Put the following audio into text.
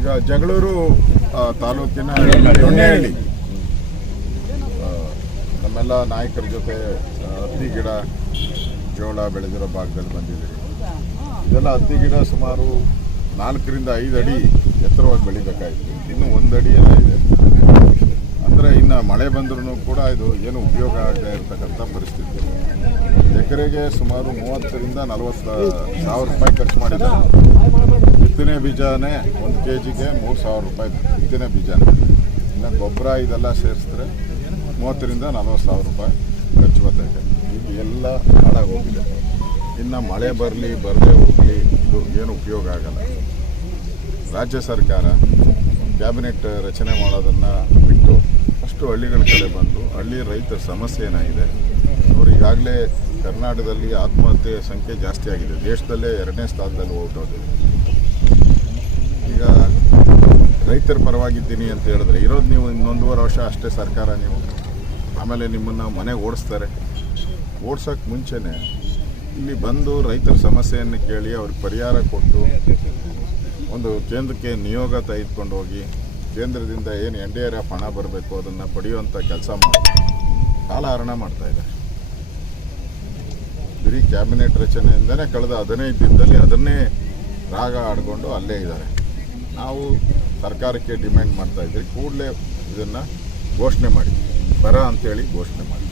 ಈಗ ಜಗಳೂರು ತಾಲೂಕಿನ ದೊಣ್ಣೆಹಳ್ಳಿ ನಮ್ಮೆಲ್ಲ ನಾಯಕರ ಜೊತೆ ಹತ್ತಿ ಗಿಡ ಜೋಳ ಬೆಳೆದಿರೋ ಭಾಗದಲ್ಲಿ ಬಂದಿದ್ದೀವಿ. ಇದೆಲ್ಲ ಹತ್ತಿ ಗಿಡ ಸುಮಾರು 4 ರಿಂದ 5 ಅಡಿ ಎತ್ತರವಾಗಿ ಬೆಳಿಬೇಕಾಗಿತ್ತು. ಇನ್ನು 1 ಅಡಿ ಎಲ್ಲ ಇದೆ. ಅಂದರೆ ಇನ್ನು ಮಳೆ ಬಂದ್ರೂ ಕೂಡ ಇದು ಏನು ಉಪಯೋಗ ಆಗದೆ ಇರತಕ್ಕಂಥ ಪರಿಸ್ಥಿತಿ. ಎಕರೆಗೆ ಸುಮಾರು 30 ರಿಂದ 40 ಸಾವಿರ ರೂಪಾಯಿ ಖರ್ಚು ಮಾಡಿದ್ದಾರೆ. ಬಿತ್ತನೆ ಬೀಜನೇ 1 kgಗೆ 3,000 ರೂಪಾಯಿ ಬಿತ್ತನೆ ಬೀಜನೇ. ಇನ್ನು ಗೊಬ್ಬರ ಇದೆಲ್ಲ ಸೇರಿಸಿದ್ರೆ 30 ರಿಂದ 40 ಸಾವಿರ ರೂಪಾಯಿ ಖರ್ಚು ಬರ್ತೈತೆ. ಇದು ಎಲ್ಲ ಹಾಳಾಗೋಗಿದೆ. ಇನ್ನು ಮಳೆ ಬರಲಿ ಬರದೇ ಹೋಗಲಿ ಇದು ಏನು ಉಪಯೋಗ ಆಗಲ್ಲ. ರಾಜ್ಯ ಸರ್ಕಾರ ಕ್ಯಾಬಿನೆಟ್ ರಚನೆ ಮಾಡೋದನ್ನು ಬಿಟ್ಟು ಅಷ್ಟು ಹಳ್ಳಿಗಳ ಕಡೆ ಬಂದು ಹಳ್ಳಿ ರೈತರ ಸಮಸ್ಯೆ ಏನಾಗಿದೆ, ಅವರು ಈಗಾಗಲೇ ಕರ್ನಾಟಕದಲ್ಲಿ ಆತ್ಮಹತ್ಯೆ ಸಂಖ್ಯೆ ಜಾಸ್ತಿ ಆಗಿದೆ. ದೇಶದಲ್ಲೇ 2ನೇ ಸ್ಥಾನದಲ್ಲಿ ಹೋಗ್ಬಿಟ್ಟೋಗಿದೆ. ಈಗ ರೈತರ ಪರವಾಗಿದ್ದೀನಿ ಅಂತ ಹೇಳಿದ್ರೆ ಇರೋದು ನೀವು 1.5 ವರ್ಷ ಅಷ್ಟೇ ಸರ್ಕಾರ. ನೀವು ಆಮೇಲೆ ನಿಮ್ಮನ್ನು ಮನೆಗೆ ಓಡಿಸ್ತಾರೆ. ಓಡ್ಸೋಕ್ಕೆ ಮುಂಚೆನೇ ಇಲ್ಲಿ ಬಂದು ರೈತರ ಸಮಸ್ಯೆಯನ್ನು ಕೇಳಿ ಅವ್ರಿಗೆ ಪರಿಹಾರ ಕೊಟ್ಟು ಒಂದು ಕೇಂದ್ರಕ್ಕೆ ನಿಯೋಗ ತೆಗೆದುಕೊಂಡು ಹೋಗಿ ಕೇಂದ್ರದಿಂದ ಏನು NDRF ಹಣ ಬರಬೇಕು ಅದನ್ನು ಪಡೆಯುವಂಥ ಕೆಲಸ ಮಾಡಿ ಕಾಲಹರಣ ಮಾಡ್ತಾಯಿದ್ದಾರೆ. ಬರೀ ಕ್ಯಾಬಿನೆಟ್ ರಚನೆಯಿಂದನೇ ಕಳೆದ 15 ದಿನದಲ್ಲಿ ಅದನ್ನೇ ರಾಗ ಆಡ್ಕೊಂಡು ಅಲ್ಲೇ ಇದ್ದಾರೆ. ನಾವು ಸರ್ಕಾರಕ್ಕೆ ಡಿಮ್ಯಾಂಡ್ ಮಾಡ್ತಾಯಿದ್ವಿ, ಕೂಡಲೇ ಇದನ್ನು ಘೋಷಣೆ ಮಾಡಿ ಬರ ಅಂತೇಳಿ ಘೋಷಣೆ ಮಾಡಿ.